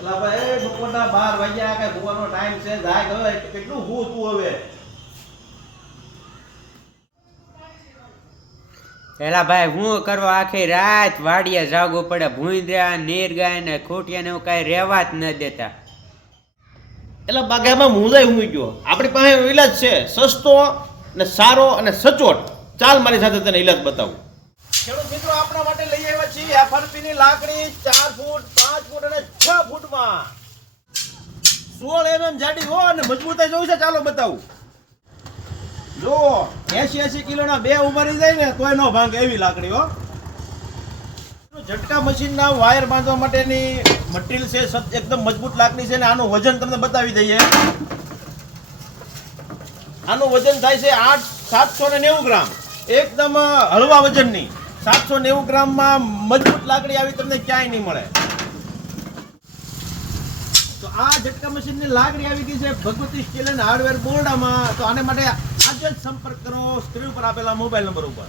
એલા ભાઈ બપોરના 12 વાગ્યા કે ભૂવાનો ટાઈમ છે જાય હવે કેટલું હું તું હવે એલા ભાઈ હું કરવા આખી રાત વાડિયા જાગવું પડે ભૂંદ્યા નીરગાય ને ખોટિયા ને એવું કાંઈ રહેવા જ ન દેતા. એટલે બાગામાં મુંજાઈ હું ગયો આપણી પાસે ઈલાજ છે સસ્તો ને સારો અને સચોટ ચાલ મારી સાથે તને ઈલાજ બતાવું. ખેડૂત મિત્રો આપણા માટે લઈ આવ્યા છીએ એફઆરપી ની લાકડી 4 ફૂટ 5 ફૂટ અને 6 ફૂટમાં 16 mm જાડી હો અને મજબૂતાઈ જોઈ છે ચાલો બતાવું. જો 80 કિલોના બે ઉભરી જાય ને તોય નો ભાંગે એવી લાકડી હો. ઝટકા મશીનના વાયર બાંધવા માટેની મટીરિયલ છે એકદમ મજબૂત લાકડી છે ને આનું વજન તમને બતાવી દઈએ. આનું વજન થાય છે 790 ગ્રામ એકદમ હળવા વજનની 790 ગ્રામમાં મજબૂત લાકડી આવી તમને ક્યાંય નહીં મળે. તો આ ઝટકા મશીનની લાકડી આવી ગઈ છે ભગવતી સ્ટીલ એન્ડ હાર્ડવેર બોરડામાં. તો આને માટે આજે જ સંપર્ક કરો સ્ક્રીન પર આપેલા મોબાઈલ નંબર ઉપર.